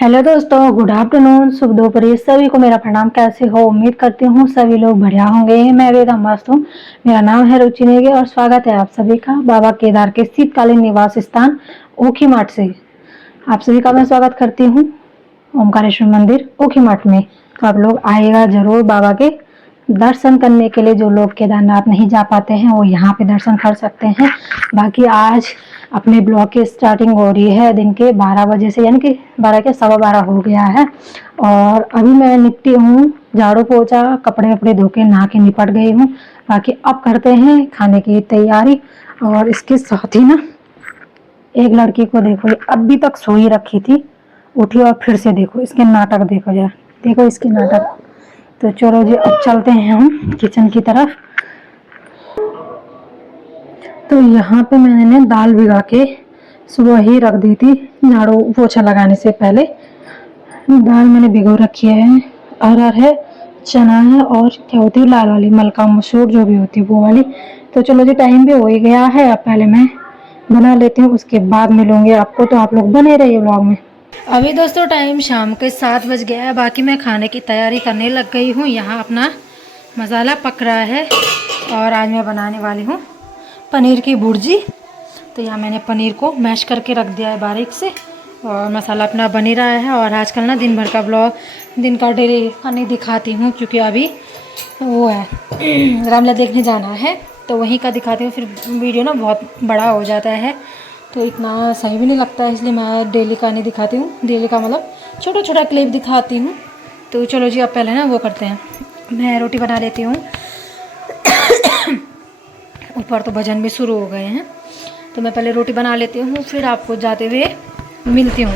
Hello दोस्तों, good afternoon, शुभ दोपहर। सभी को मेरा प्रणाम। कैसे हो? उम्मीद करती हूँ सभी लोग बढ़िया होंगे। मैं भी एकदम मस्त हूँ। मेरा नाम है रुचि नेगी और स्वागत है आप सभी का बाबा केदार के शीतकालीन निवास स्थान ओखी मठ से। आप सभी का मैं स्वागत करती हूँ ओमकारेश्वर मंदिर ओखी मठ में। तो आप लोग आइएगा जरूर बाबा के दर्शन करने के लिए। जो लोग केदारनाथ नहीं जा पाते हैं वो यहाँ पे दर्शन कर सकते हैं। बाकी आज अपने ब्लॉग की स्टार्टिंग हो रही है दिन के 12 बजे से, यानी कि 12 के 12:15 हो गया है। और अभी मैं निपटी हूँ, झाड़ू पोछा कपड़े वपड़े धो के नहा के निपट गई हूँ। बाकी अब करते हैं खाने की तैयारी। और इसके साथ ही ना एक लड़की को देखो, ये अभी तक सोई रखी थी, उठी और फिर से देखो इसके नाटक। देखो जरा, देखो इसके नाटक। तो चलो जी, अब चलते हैं हम किचन की तरफ। तो यहाँ पे मैंने ना दाल भिगा के सुबह ही रख दी थी, झाड़ू पोछा लगाने से पहले। दाल मैंने भिगो रखी है। अरहर है, चना है और क्या होती है लाल वाली मलका मसूर जो भी होती है वो वाली। तो चलो जी, टाइम भी हो ही गया है। अब पहले मैं बना लेती हूँ, उसके बाद मिलूंगी आपको। तो आप लोग बने रहिए व्लॉग में। अभी दोस्तों टाइम शाम के 7 बज गया है। बाकी मैं खाने की तैयारी करने लग गई हूँ। यहाँ अपना मसाला पक रहा है और आज मैं बनाने वाली हूँ पनीर की भुर्जी। तो यहाँ मैंने पनीर को मैश करके रख दिया है बारीक से, और मसाला अपना बन ही रहा है। और आजकल ना दिन भर का ब्लॉग, दिन का डेली का नहीं दिखाती हूँ, क्योंकि अभी वो है रामलीला देखने जाना है, तो वहीं का दिखाती हूँ। फिर वीडियो ना बहुत बड़ा हो जाता है, तो इतना सही भी नहीं लगता है, इसलिए मैं डेली का नहीं दिखाती हूँ। डेली का मतलब छोटा छोटा क्लिप दिखाती हूँ। तो चलो जी, अब पहले ना वो करते हैं, मैं रोटी बना लेती हूँ। ऊपर तो भजन भी शुरू हो गए हैं, तो मैं पहले रोटी बना लेती हूँ, फिर आपको जाते हुए मिलती हूँ।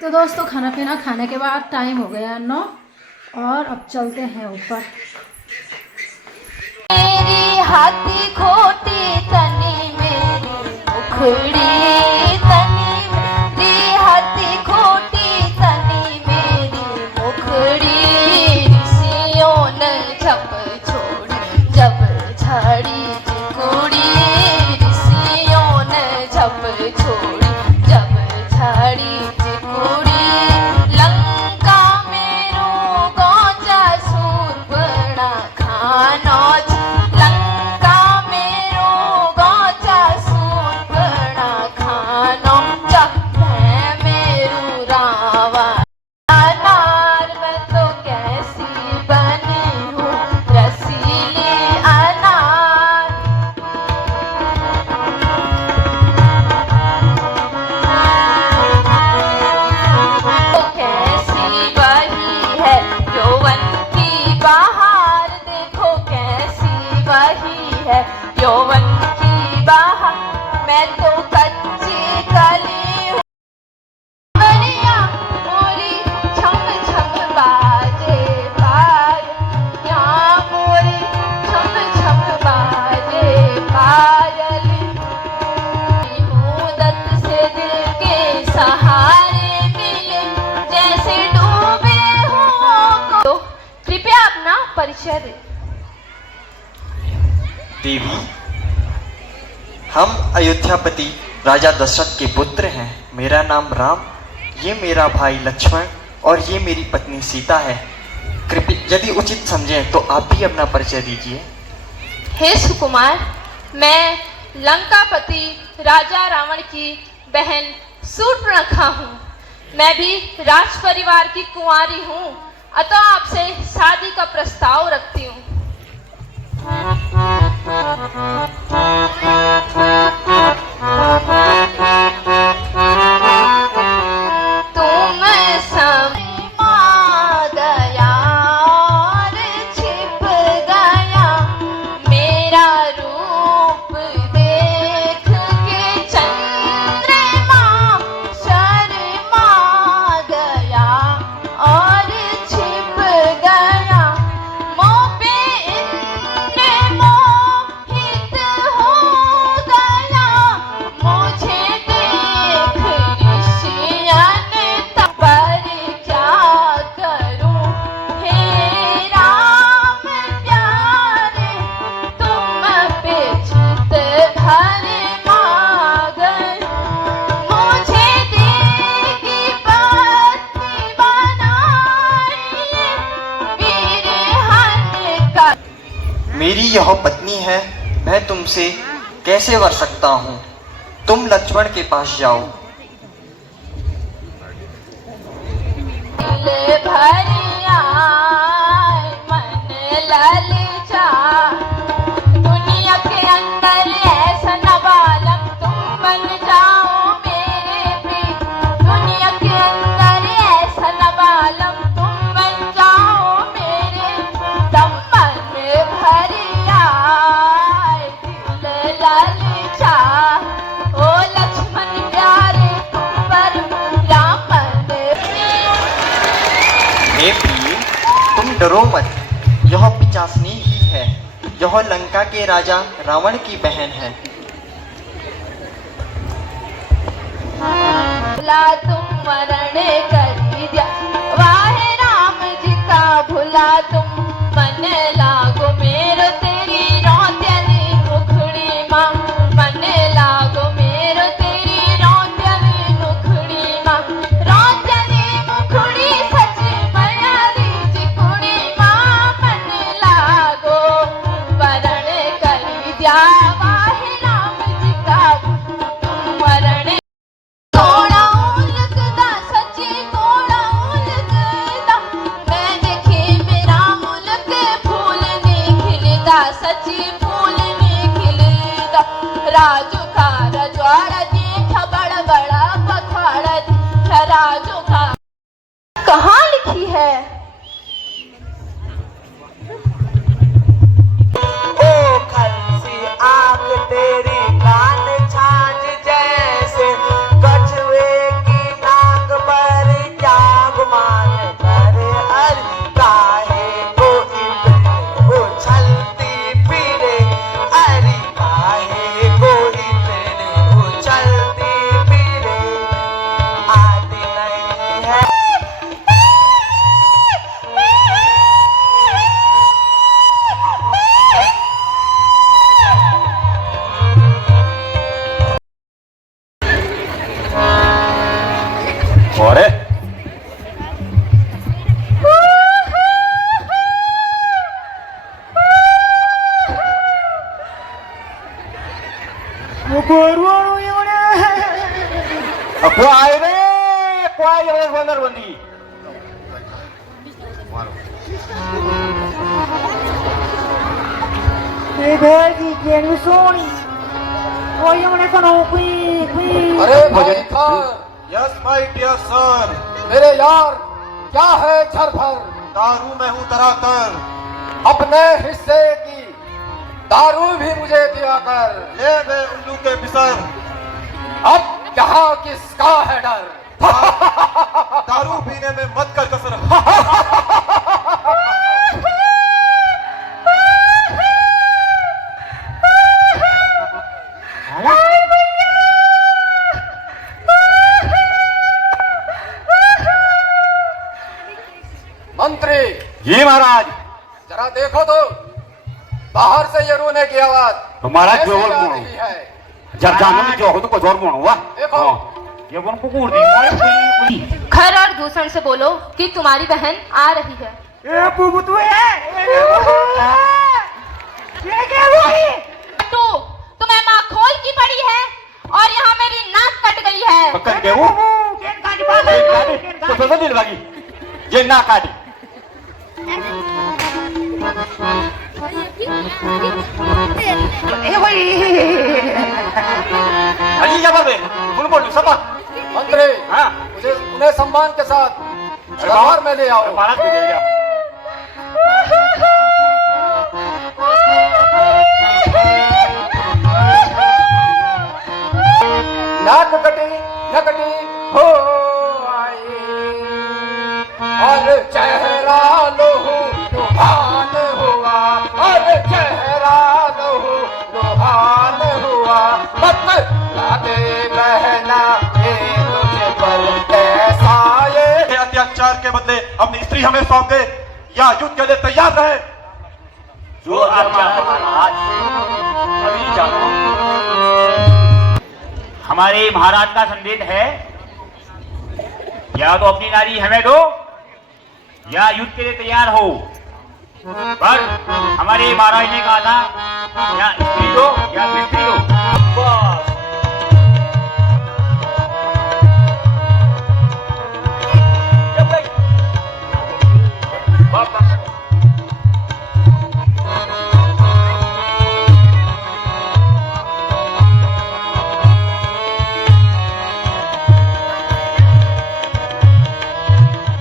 तो दोस्तों खाना पीना खाने के बाद टाइम हो गया 9, और अब चलते हैं ऊपर। मेरी हाथी खोटी तनी मेरी उखड़ी तनी मेरी हाथी खोटी तनी मेरी उखड़ी ऋषियों ने जब छोड़ी जब झाड़ी कुड़ी ऋषियों ने जब छोड़ी जब झाड़ी कुड़ी लंका मेरो गौचा सूर बड़ा खाना यौवन की बाहर मैं तो कच्ची कली हूँ। बनिया मोरी छम छम बाजे पायल, यहाँ मोरी छम छम बाजे पायल। दत्त से दिल के सहारे मिले जैसे डूबे हो। तो कृपया अपना परिचय दें। देवी, हम अयोध्यापति राजा दशरथ के पुत्र हैं। मेरा नाम राम, ये मेरा भाई लक्ष्मण और ये मेरी पत्नी सीता है। कृपया यदि उचित समझें तो आप भी अपना परिचय दीजिए। हे सुकुमार, मैं लंकापति राजा रावण की बहन शूर्पणखा हूँ। मैं भी राज परिवार की कुंवारी हूँ, अतः आपसे शादी का प्रस्ताव रखती हूँ। तुम समा गया और छिप गया, मेरा रूप देख के चंद्रमा शर्मा गया और छिप गया। मोह पे इंद्र मोहित हो गया, मोह मेरी यह पत्नी है, मैं तुमसे कैसे वर सकता हूँ। तुम लक्ष्मण के पास जाओ। दिल भरिया मन ललचा, दुनिया के अंदर ऐसा नवालम तुम बन जाओ मेरे प्रिय। दुनिया के अंदर ऐसा नवालम तुम बन जाओ मेरे। दम मन भरिया दिल ललचा, ओ लक्ष्मण प्यारे तुम पर राम हे प्रिय, तुम डरो मत, यह पिचासनी ही है। यह लंका के राजा रावण की बहन है। भुला तुम मरण कर दिया, वाहे राम जी का भुला तुम मन लागो मेरो तेरी रौद्यनी मुखड़ी माँ। मन लागो मेरो तेरी रौद्यनी मुखड़ी माँ। रौद्यनी मुखड़ी सच मयारी जी कुड़ी माँ। मन लागो वरण कर दिया, वाहे राम जी का तुम मरण। तोड़ा उलगदा सच्ची तोड़ा उलगदा, मैं देखे मेरा मुल्क फूल नहीं खिलदा। सच्ची फूल नहीं खिलदा, राजू का रजवाड़ा देखा बड़ा बड़ा पखवाड़ा देखा। राजू का कहाँ लिखी है? ओ खलसी आंख तेरी कान छाछ जैसे, कछुए की नाक पर क्या गुमान करे। अरे काहे को इतने उछलती फिरे, अरे काहे को इतने उछलती फिरे। आती नहीं है अरे काय रे काय एवढं बंदर बंदी अरे भाई Khan, yes my dear sir. मेरे यार क्या है झरभर। दारू में हूँ तरातर, अपने हिस्से की दारू भी मुझे दिया कर। ले बे उल्लू के बिसर। अब यहाँ किसका है डर। दारू पीने में मत कर कसर। मंत्री जी महाराज। जरा देखो तो, बाहर से ये रोने की आवाज तुम्हारा कैसी जोर आ बोलो। रही है। जब जानो में जो हो तो कुछ और बोलो वाह। देखो। ये कौन कुकुर दी। खर और दूषण से बोलो कि तुम्हारी बहन आ रही है। तू तुम्हें माँ खोल की पड़ी है और यहाँ मेरी नाक कट गई है। पकड़ के वो तो तो दिल लगी ये ना काटी। अजी क्या बात है, कौन बोल सबा। मंत्री हाँ मुझे उन्हें सम्मान के साथ दरबार में ले आओ। महाराज को दे दिया। नाक कटी नकटी हो आई, और चेहरा लोहू लुभान हुआ। और चेहरा लोहू लुभान हुआ। मत लादे बहना ये तुझे पर कैसा ये। अत्याचार के बदले अपनी स्त्री हमें सौंप दे या युद्ध के लिए तैयार रहे। जो आज्ञा महाराज। अभी जानो हमारे महाराज का संदेश है, या तो अपनी नारी हमें दो या युद्ध के लिए तैयार हो। पर हमारे महाराज ने कहा था या स्त्री हो या मिस्त्री हो। बस जब भाई वापस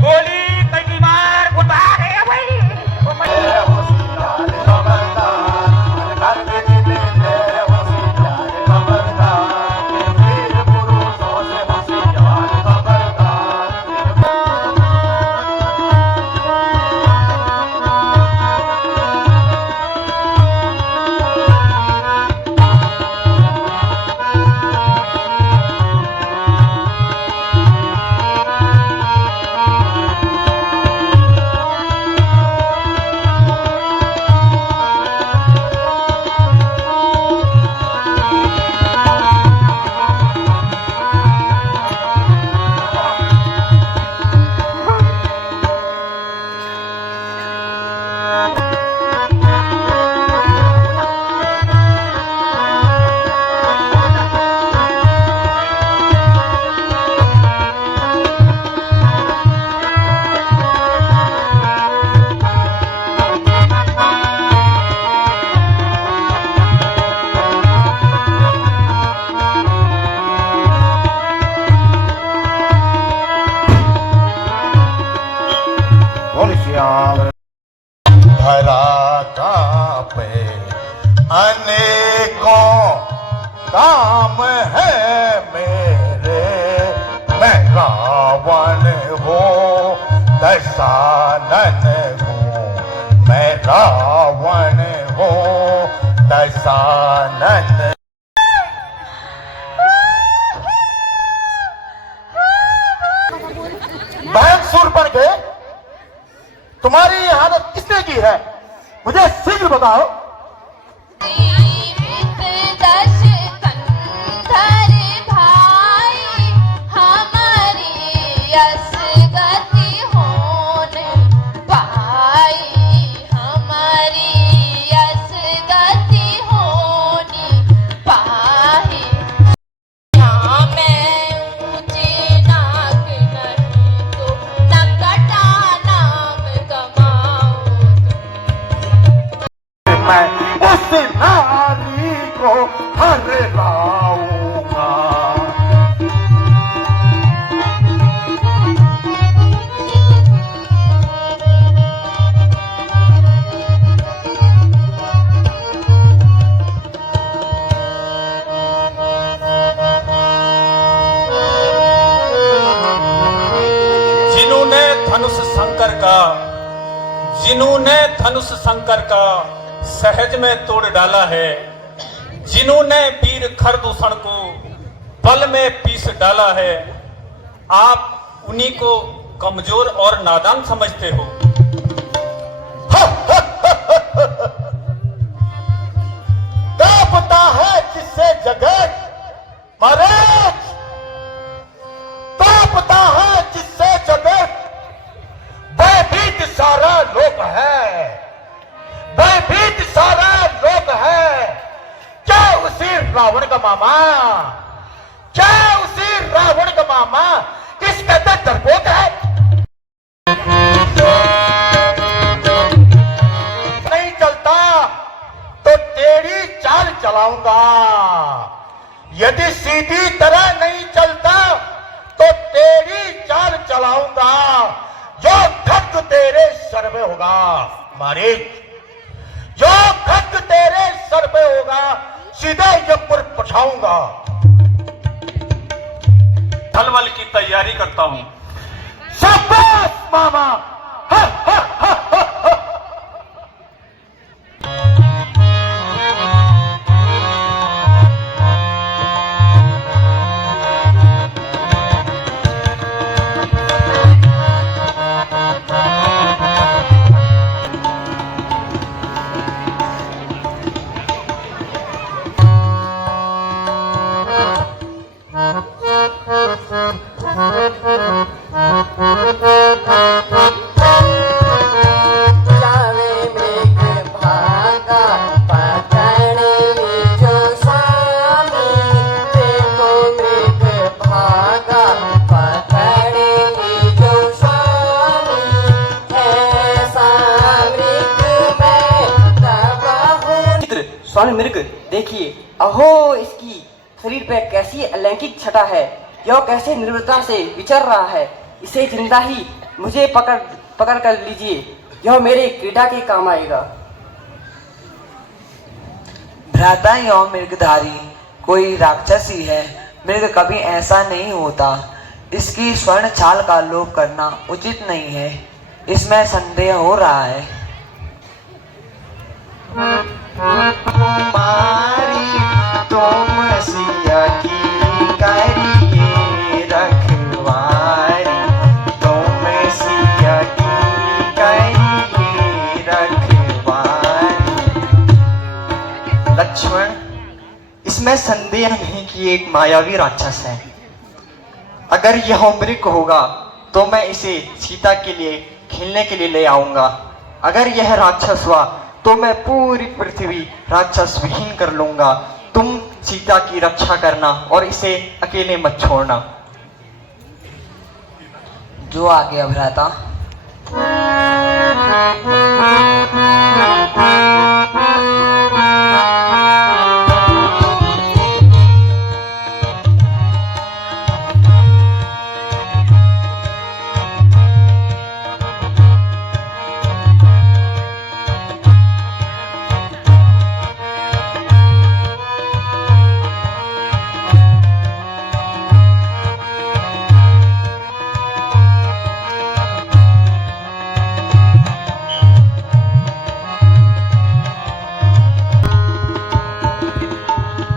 बोली कई बार गुड बार है भाई। धरा कांपे अनेकों काम है मेरे, मैं रावण हूँ दशानन हूँ, मैं रावण हूँ दशानन। बहन सूरपण के तुम्हारी ये हालत किसने की है, मुझे शीघ्र बताओ। उस नारी को हराऊंगा। जिन्होंने धनुष शंकर का सहज में तोड़ डाला है, जिन्होंने वीर खरदूषण को बल में पीस डाला है, आप उन्हीं को कमजोर और नादान समझते हो। कांपता है जिससे जगत महाराज, कांपता है जिससे जगत, भयभीत सारा लोक है, भयभीत सारा लोक है। क्या उसी रावण का मामा, क्या उसी रावण का मामा किस कहते डरपोक है। नहीं चलता तो तेरी चाल चलाऊंगा, यदि सीधी तरह नहीं चलता तो तेरी चाल चलाऊंगा। जो खत तेरे सर पे होगा मारिच, जो खत तेरे सर पे होगा सीधे यमपुर पठाऊंगा। थलवल की तैयारी करता हूं। शाबाश मामा, हा, हा, हा, हा, हा। जावे स्वर्ण मृग देखिए, अहो इसकी शरीर पे कैसी अलैंगिक छटा है, यह कैसे निर्भरता से विचर रहा है। इसे जिंदा ही मुझे पकड़ कर लीजिए, यह मेरे क्रीड़ा के काम आएगा। भ्राता यह मृगधारी कोई राक्षस ही है। मृग कभी ऐसा नहीं होता। इसकी स्वर्ण छाल का लोभ करना उचित नहीं है। इसमें संदेह हो रहा है। कुमारी तुम सिया की करिए रखवारी, तुम सिया की करिए रखवारी। लक्ष्मण, इसमें संदेह नहीं कि एक मायावी राक्षस है। अगर यह मृग होगा तो मैं इसे सीता के लिए खेलने के लिए ले आऊंगा। अगर यह राक्षस हुआ तो मैं पूरी पृथ्वी राक्षस विहीन कर लूंगा। तुम सीता की रक्षा करना और इसे अकेले मत छोड़ना। जो आ गया भ्राता।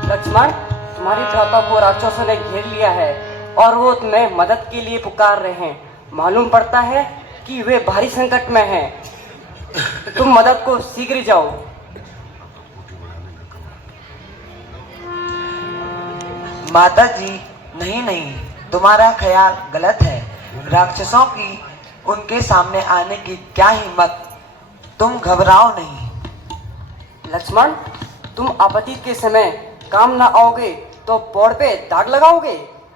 लक्ष्मण, तुम्हारी भ्राता को राक्षसों ने घेर लिया है और वो तुम्हें मदद के लिए पुकार रहे हैं। मालूम पड़ता है कि वे भारी संकट में हैं। तुम मदद को शीघ्र जाओ। माता जी, नहीं, तुम्हारा ख्याल गलत है। राक्षसों की उनके सामने आने की क्या हिम्मत। तुम घबराओ नहीं। लक्ष्मण, तुम आपत्ति के समय काम ना आओगे तो पौड़ पे दाग लगाओगे।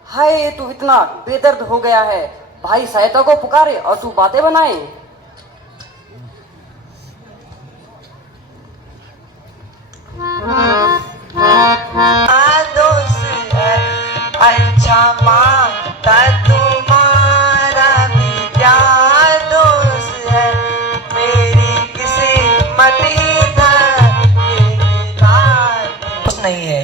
हाय, तू इतना बेदर्द हो गया है, भाई सहायता को पुकारे और तू बातें बनाए। अच्छा माता तुम्हारा भी क्या दोष है। मेरी किस्मत कुछ नहीं है,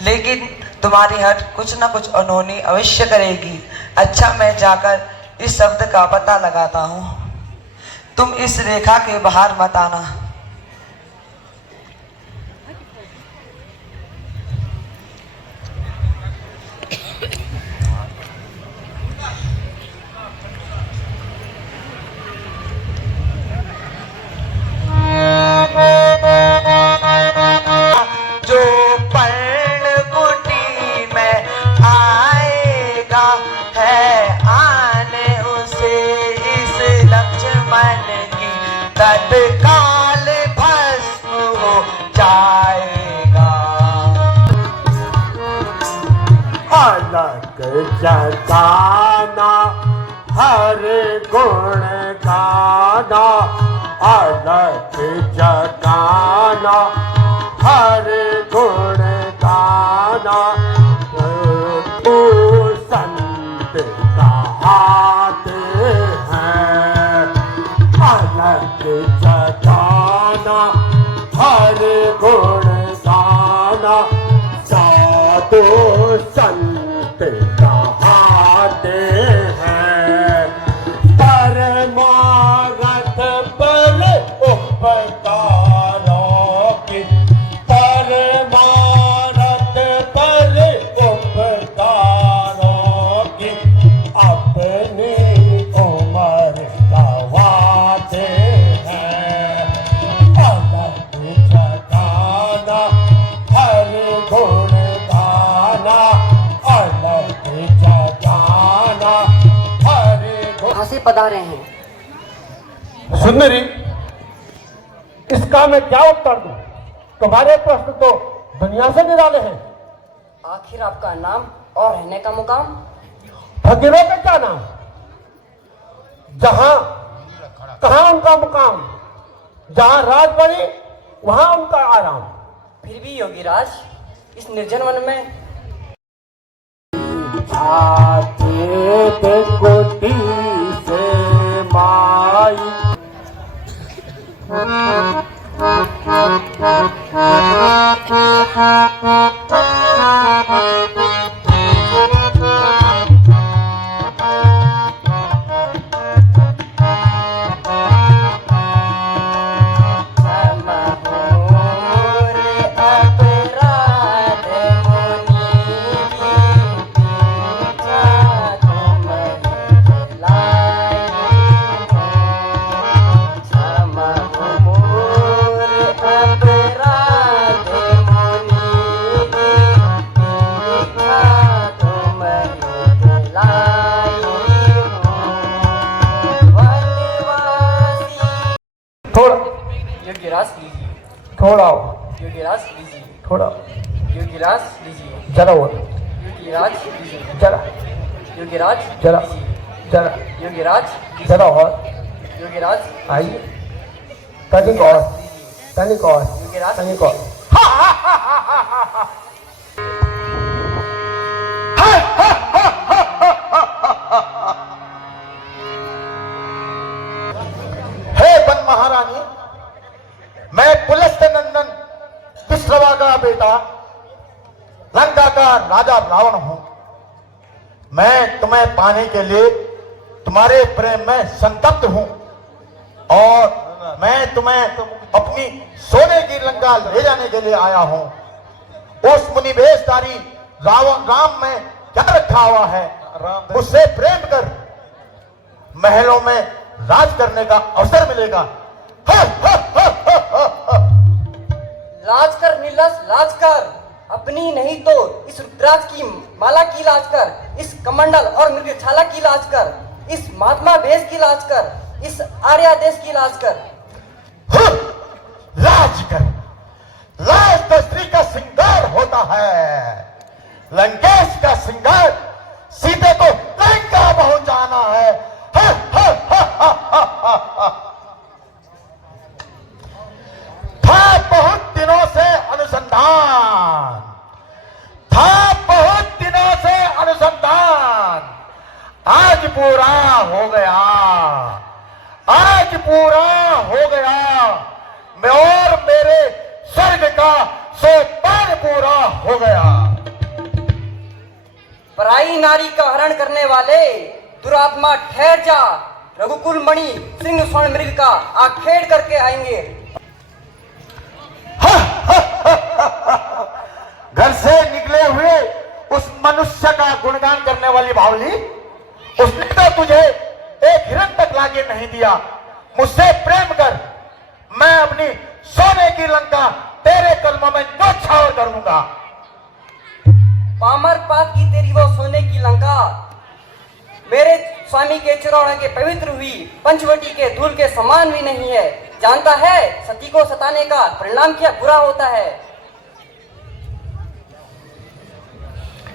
लेकिन तुम्हारी हट कुछ न कुछ अनहोनी अवश्य करेगी। अच्छा, मैं जाकर इस शब्द का पता लगाता हूँ। तुम इस रेखा के बाहर मत आना। जो पर्णकुटी में आएगा है आने उसे इस लक्ष्मण की तत्काल भस्म हो जाएगा। अलग जगाना हर गुण गाना, अलग जगाना हर गुण गाना। तू संत कहाते हैं, अलग जगाना हर गुण गाना। साधु संत कहाते हैं, परमागत बल उपकारों की, परमागत बल उपकारों की। अपनी उम्र गवाते हैं, अलग जगाना हर गुण गाना, अलग जगाना हर गुण। कहाँ से पधारे हैं? सुंदरी, इसका मैं क्या उत्तर दूं? तुम्हारे प्रश्न तो दुनिया से निराले हैं। आखिर आपका नाम और रहने का मुकाम? फकीरों का क्या नाम, जहां कहां उनका मुकाम, जहां राज बनी वहां उनका आराम। फिर भी योगीराज, इस निर्जन वन में कोटी से माई योगीराज लीजिए, थोड़ा योगीराज लीजिए, थोड़ा योगीराज लीजिए, जरा और योगीराज लीजिए, जरा योगीराज जरा लीजिए, जरा योगीराज जरा और योगीराज आइए तनिक और तनिक और योगीराज तनिक और हे वन महारानी, मैं पुलस्त्य नंदन विश्रवा का बेटा लंका का राजा रावण हूं। मैं तुम्हें पाने के लिए तुम्हारे प्रेम में संतप्त हूं और मैं तुम्हें अपनी सोने की लंका ले जाने के लिए आया हूं। उस मुनिवेशधारी राम में क्या रखा हुआ है, उससे प्रेम कर महलों में राज करने का अवसर मिलेगा। लाज कर नीलस, लाज कर, अपनी नहीं तो इस रुद्राज की माला की लाज कर, इस कमंडल और मृगछाला की लाज कर, इस महात्मा भेष की लाज कर, इस आर्यादेश की लाज कर। लाज कर, लाज तो स्त्री का श्रृंगार होता है। लंकेश का श्रृंगार सीते को लंका पहुंचाना है। था बहुत दिनों से अनुसंधान, था बहुत दिनों से अनुसंधान, आज पूरा हो गया, आज पूरा हो गया। मैं और मेरे स्वर्ग का सोपान पूरा हो गया। पराई नारी का हरण करने वाले दुरात्मा, ठहर जा, रघुकुल मणि सिंह स्वर्ण मृग का आखेड़ करके आएंगे। घर से निकले हुए उस मनुष्य का गुणगान करने वाली बावली, उसने तो तुझे एक हिरण तक लागे नहीं दिया। मुझसे प्रेम कर, मैं अपनी सोने की लंका तेरे कदमों में न्योछावर करूंगा। पामर पात की तेरी वो सोने की लंका मेरे स्वामी के चरणों के पवित्र हुई पंचवटी के धूल के समान भी नहीं है। जानता है सती को सताने का परिणाम क्या बुरा होता है।